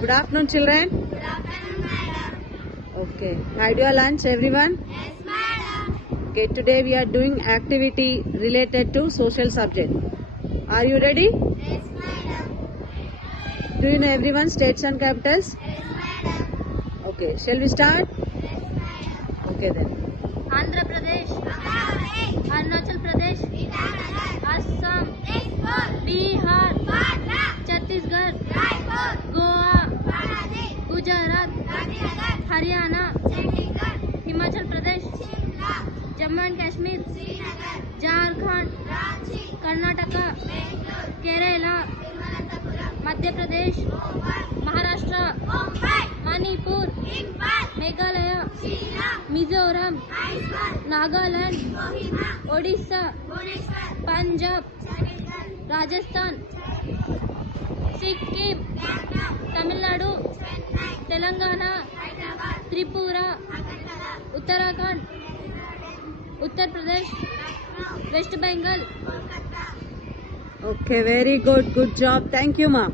Good afternoon, children. Good afternoon, madam. Okay. Had your lunch, everyone? Yes, madam. Okay. Today we are doing activity related to social subject. Are you ready? Yes, madam. Do you know everyone states and capitals? Yes, madam. Okay. Shall we start? Yes, madam. Okay then. Andhra Pradesh, Arunachal Pradesh, Assam, Bihar, Chhattisgarh, Goa, Gujarat, Haryana, Himachal Pradesh, Jammu and Kashmir, Jharkhand, Karnataka, Kerala, Madhya Pradesh, Maharashtra, Manipur, Meghalaya, Mizoram, Nagaland, Odisha, Punjab, Rajasthan, Sikkim, Tamil Nadu, Telangana, Tripura, Uttarakhand, Uttar Pradesh, West Bengal. Okay. Very good. Good job. Thank you, ma.